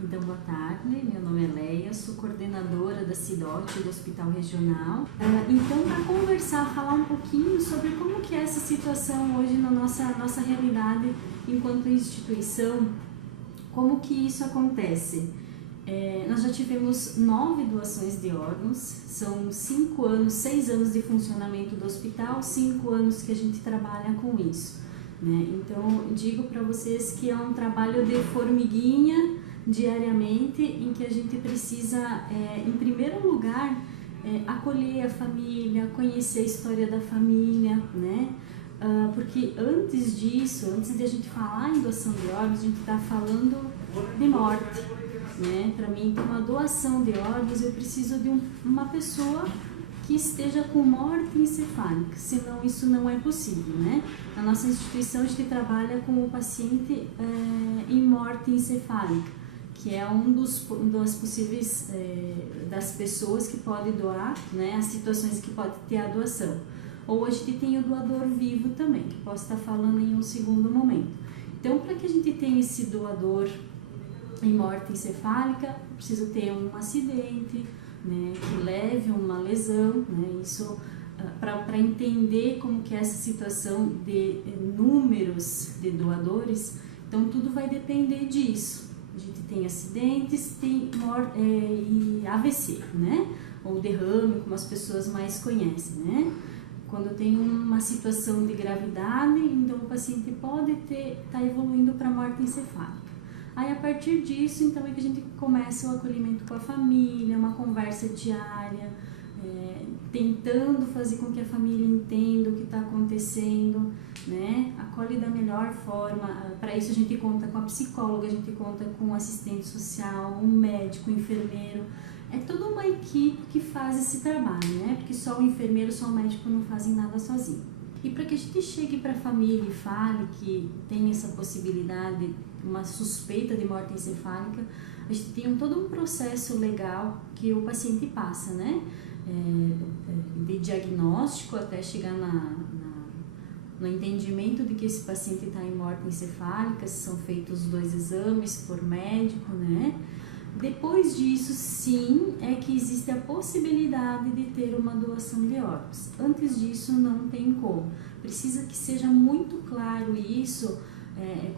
Então, boa tarde, meu nome é Leia, sou coordenadora da CIDOT, do Hospital Regional. Então, para conversar, falar um pouquinho sobre como que é essa situação hoje na nossa realidade enquanto instituição, como que isso acontece. Nós já tivemos 9 doações de órgãos, são 6 anos de funcionamento do hospital, 5 anos que a gente trabalha com isso. Então, digo para vocês que é um trabalho de formiguinha diariamente, em que a gente precisa, em primeiro lugar, acolher a família, conhecer a história da família, né? Porque antes disso, antes de a gente falar em doação de órgãos, a gente está falando de morte, né? Para mim, ter uma doação de órgãos, eu preciso de uma pessoa que esteja com morte encefálica, senão isso não é possível, né? Na nossa instituição, a gente trabalha com o paciente em morte encefálica, que é das possíveis, das pessoas que podem doar, né? As situações que pode ter a doação. Ou a gente tem o doador vivo também, que posso estar falando em um segundo momento. Então, para que a gente tenha esse doador em morte encefálica, precisa ter um acidente, né, que leve uma lesão, né, isso para entender como que é essa situação de números de doadores. Então tudo vai depender disso. A gente tem acidentes, tem e AVC, né, ou derrame, como as pessoas mais conhecem, né. Quando tem uma situação de gravidade, então o paciente pode estar evoluindo para morte encefálica. Aí, a partir disso, então, é que a gente começa o acolhimento com a família, uma conversa diária, tentando fazer com que a família entenda o que está acontecendo, né? Acolhe da melhor forma. Para isso, a gente conta com a psicóloga, a gente conta com o assistente social, um médico, um enfermeiro. É toda uma equipe que faz esse trabalho, né? Porque só o enfermeiro, só o médico não fazem nada sozinho. E para que a gente chegue para a família e fale que tem essa possibilidade, uma suspeita de morte encefálica, a gente tem todo um processo legal que o paciente passa, né? De diagnóstico até chegar no entendimento de que esse paciente está em morte encefálica, são feitos 2 exames por médico, né? Depois disso, sim, é que existe a possibilidade de ter uma doação de órgãos. Antes disso, não tem como. Precisa que seja muito claro isso,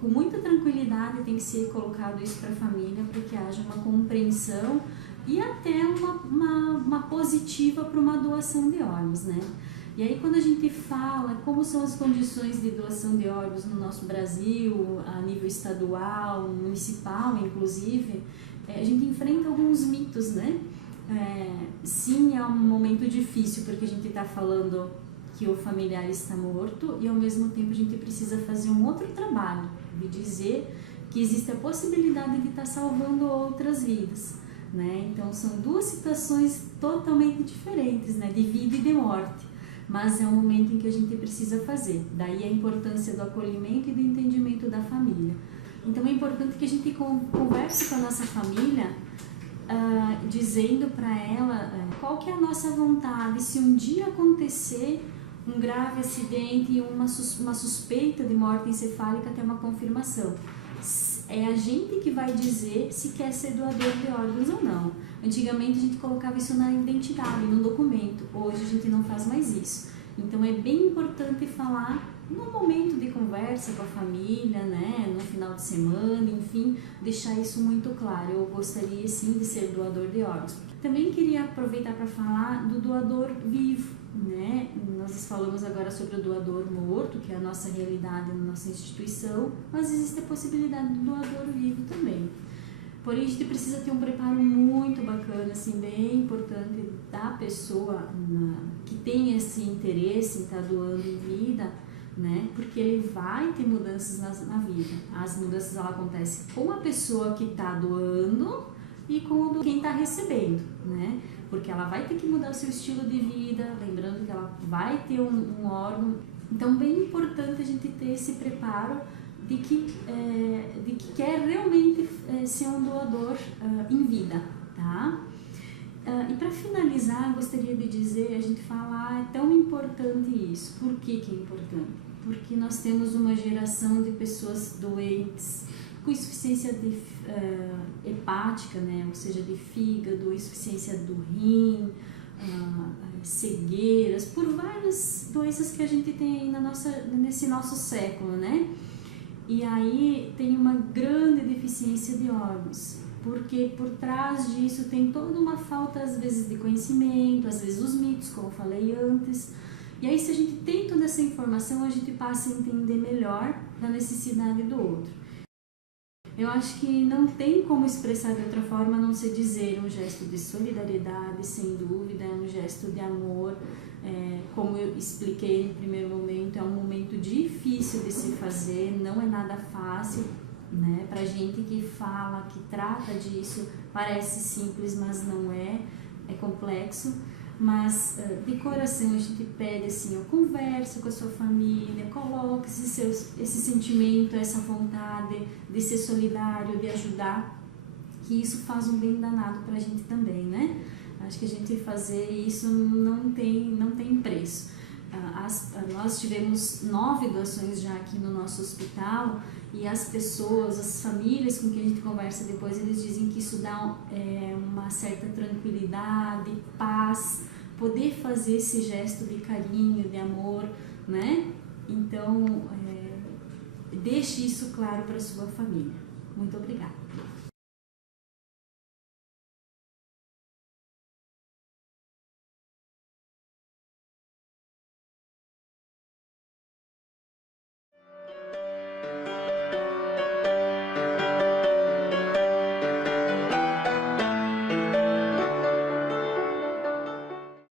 com muita tranquilidade tem que ser colocado isso para a família, para que haja uma compreensão e até uma positiva para uma doação de órgãos, né? E aí, quando a gente fala como são as condições de doação de órgãos no nosso Brasil, a nível estadual, municipal, inclusive, a gente enfrenta alguns mitos, né? Sim, é um momento difícil, porque a gente está falando que o familiar está morto e, ao mesmo tempo, a gente precisa fazer um outro trabalho, de dizer que existe a possibilidade de estar salvando outras vidas, né? Então, são 2 situações totalmente diferentes, né? De vida e de morte, mas é um momento em que a gente precisa fazer. Daí a importância do acolhimento e do entendimento da família. Então, é importante que a gente converse com a nossa família, dizendo para ela qual que é a nossa vontade, se um dia acontecer um grave acidente e uma suspeita de morte encefálica, até uma confirmação. É a gente que vai dizer se quer ser doador de órgãos ou não. Antigamente a gente colocava isso na identidade, no documento. Hoje a gente não faz mais isso. Então é bem importante falar no momento de conversa com a família, né, no final de semana, enfim, deixar isso muito claro. Eu gostaria sim de ser doador de órgãos. Também queria aproveitar para falar do doador vivo, né? Nós falamos agora sobre o doador morto, que é a nossa realidade na nossa instituição, mas existe a possibilidade do doador vivo também. Porém, a gente precisa ter um preparo muito bacana, assim, bem importante da pessoa que tem esse interesse em estar doando em vida, né? Porque ele vai ter mudanças na vida. As mudanças acontecem com a pessoa que está doando e com quem está recebendo, né? Porque ela vai ter que mudar o seu estilo de vida, lembrando que ela vai ter um órgão. Então, bem importante a gente ter esse preparo de que quer realmente ser um doador em vida, tá? E para finalizar, gostaria de dizer, a gente fala, é tão importante isso. Por que é importante? Porque nós temos uma geração de pessoas doentes, com insuficiência hepática, né? Ou seja, de fígado, insuficiência do rim, cegueiras, por várias doenças que a gente tem aí nesse nosso século, né? E aí tem uma grande deficiência de órgãos, porque por trás disso tem toda uma falta, às vezes, de conhecimento, às vezes os mitos, como eu falei antes. E aí, se a gente tem toda essa informação, a gente passa a entender melhor a necessidade do outro. Eu acho que não tem como expressar de outra forma a não ser dizer um gesto de solidariedade, sem dúvida, é um gesto de amor. Como eu expliquei no primeiro momento, é um momento difícil de se fazer, não é nada fácil, né? Pra gente que fala, que trata disso, parece simples, mas não é, é complexo. Mas de coração a gente pede assim, conversa com a sua família, coloque esse sentimento, essa vontade de ser solidário, de ajudar, que isso faz um bem danado pra gente também, né? Acho que a gente fazer isso não tem preço. Nós tivemos 9 doações já aqui no nosso hospital e as pessoas, as famílias com quem a gente conversa depois, eles dizem que isso dá uma certa tranquilidade, paz, poder fazer esse gesto de carinho, de amor, né? Então, deixe isso claro para a sua família. Muito obrigada.